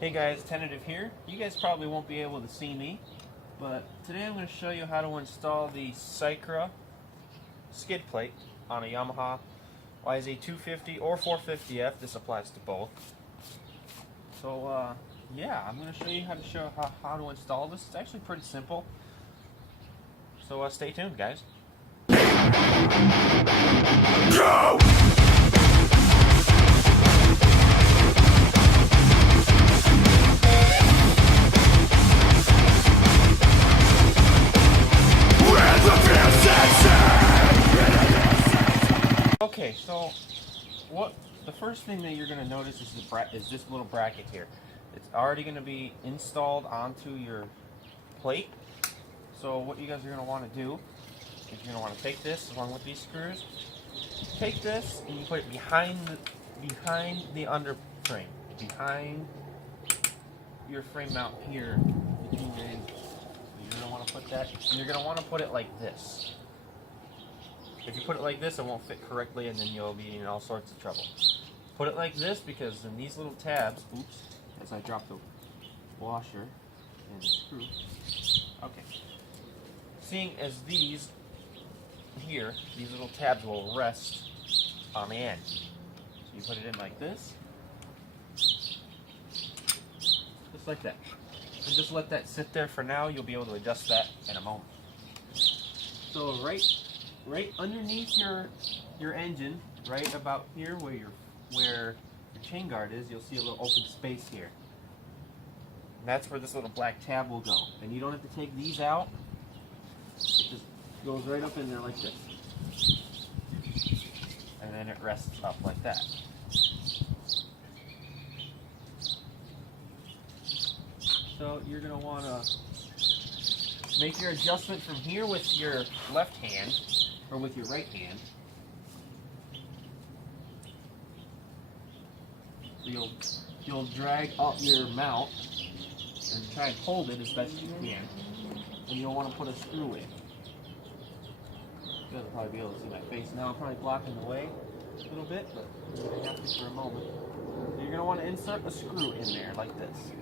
Hey guys, Tentative here. You guys probably won't be able to see me, but today I'm going to show you how to install the Cycra Skid Plate on a Yamaha YZ250 or 450F. This applies to both. So yeah, I'm going to show you how to install this. It's actually pretty simple. So stay tuned, guys. Go! Okay, so the first thing that you're going to notice is this little bracket here. It's already going to be installed onto your plate. So what you guys are going to want to do is you're going to want to take this along with these screws. Take this and you put it behind the under frame, behind your frame mount here between your ends. You're going to want to put that, and you're going to want to put it like this. If you put it like this, it won't fit correctly, and then you'll be in all sorts of trouble. Put it like this because in these little tabs, oops, as I drop the washer and the screw. Okay. Seeing as these here, these little tabs will rest on the end. So you put it in like this, just like that. And just let that sit there for now. You'll be able to adjust that in a moment. So right underneath your engine, right about here where your chain guard is, you'll see a little open space here. And that's where this little black tab will go. And you don't have to take these out. It just goes right up in there like this. And then it rests up like that. So you're going to want to make your adjustment from here with your left hand, or with your right hand. You'll drag up your mount and try and hold it as best you can. And you'll want to put a screw in. You guys will probably be able to see my face now. I'm probably blocking the way a little bit, but I'm going to have to for a moment. So you're going to want to insert a screw in there like this.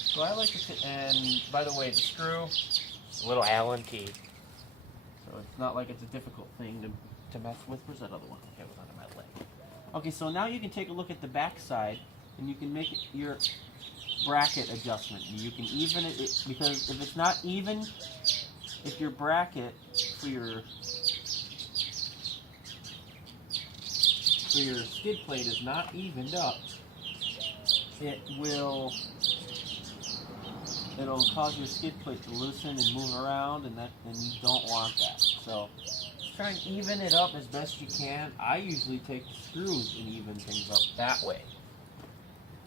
So I like to, and by the way, the screw, a little Allen key. So it's not like it's a difficult thing to mess with. Where's that other one? Okay, it was under my leg. Okay, so now you can take a look at the back side, and you can make your bracket adjustment. You can even it, because if it's not even, if your bracket for your skid plate is not evened up, it'll cause your skid plate to loosen and move around, and you don't want that. So try and even it up as best you can. I usually take the screws and even things up that way.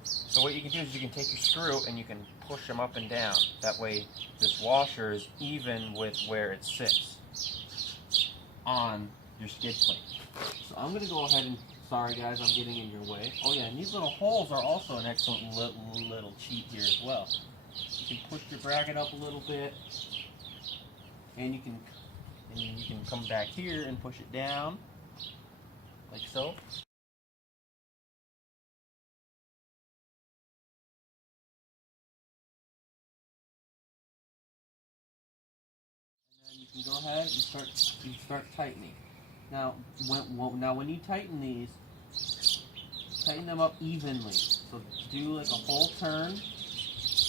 So what you can do is you can take your screw and you can push them up and down. That way this washer is even with where it sits on your skid plate. So I'm going to go ahead and, sorry guys, I'm getting in your way. Oh yeah, and these little holes are also an excellent little cheat here as well. You can push your bracket up a little bit, and you can come back here and push it down, like so. And then you can go ahead and start tightening. Now, when you tighten these, tighten them up evenly. So do like a whole turn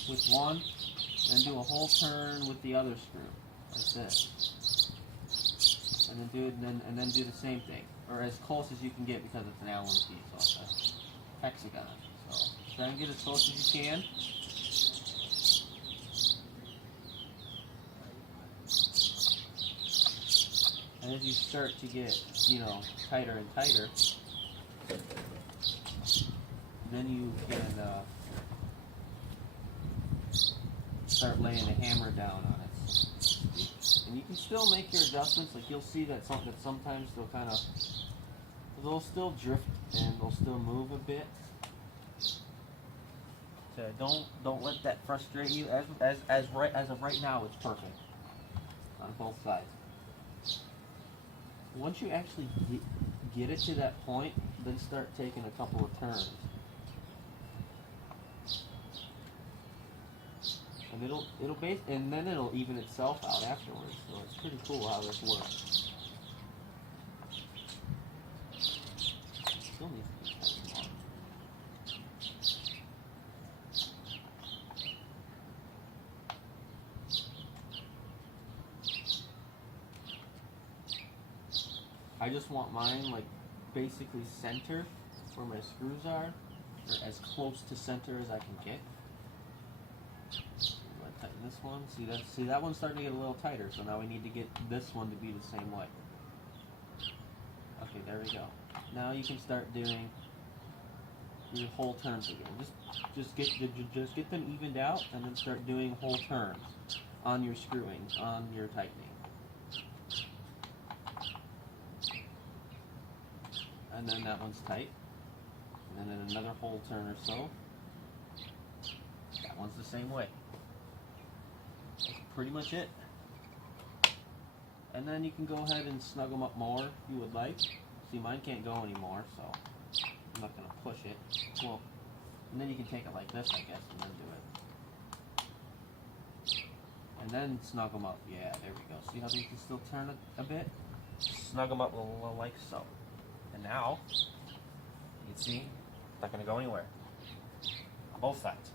with one, and do a whole turn with the other screw, like this. And then do the same thing, or as close as you can get because it's an Allen key, so it's a hexagon. So try and get as close as you can. And as you start to get, tighter and tighter, then you can start laying a hammer down on it. And you can still make your adjustments. Like you'll see that sometimes they'll still drift and they'll still move a bit. So don't let that frustrate you. As of right now, it's perfect on both sides. Once you actually get it to that point, then start taking a couple of turns. And then it'll even itself out afterwards. So it's pretty cool how this works. Still needs to be tightened more. I just want mine like basically center where my screws are, or as close to center as I can get. Tighten this one. See that one's starting to get a little tighter, so now we need to get this one to be the same way. Okay, there we go. Now you can start doing your whole turns again. Just get them evened out, and then start doing whole turns on your screwing, on your tightening. And then that one's tight. And then another whole turn or so. That one's the same way. That's pretty much it. And then you can go ahead and snug them up more if you would like. See, mine can't go anymore, so I'm not going to push it. Well, and then you can take it like this, I guess, and then do it. And then snug them up. Yeah, there we go. See how they can still turn it a bit? Snug them up a little like so. And now, you can see, it's not going to go anywhere. On both sides.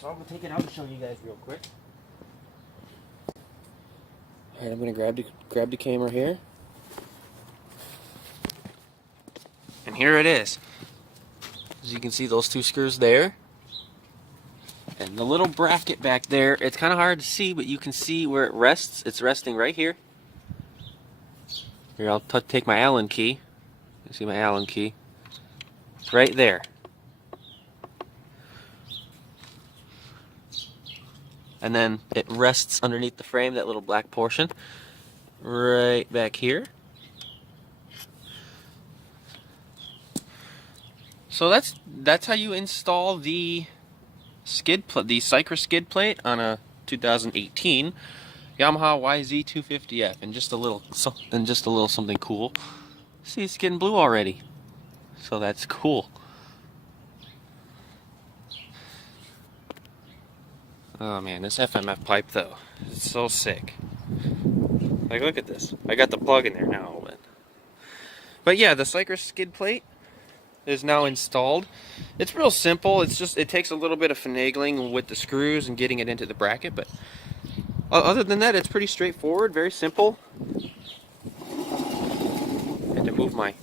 So I'm going to take it out and show you guys real quick. Alright, I'm going to grab the camera here. And here it is. As you can see, those two screws there. And the little bracket back there, it's kind of hard to see, but you can see where it rests. It's resting right here. Here, I'll take my Allen key. You see my Allen key? It's right there. And then it rests underneath the frame, that little black portion, right back here. So that's how you install the the Cycra Skid Plate on a 2018 Yamaha YZ250F, and just a little something cool. See, it's getting blue already, so that's cool. Oh man, this FMF pipe though, it's so sick. Like, look at this. I got the plug in there now, but yeah, the Cycra Skid Plate is now installed. It's real simple. It takes a little bit of finagling with the screws and getting it into the bracket, but other than that, it's pretty straightforward, very simple. Had to move my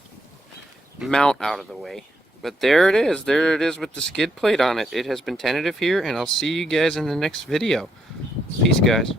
mount out of the way. But there it is. There it is with the skid plate on it. It has been tentative here, and I'll see you guys in the next video. Peace, guys.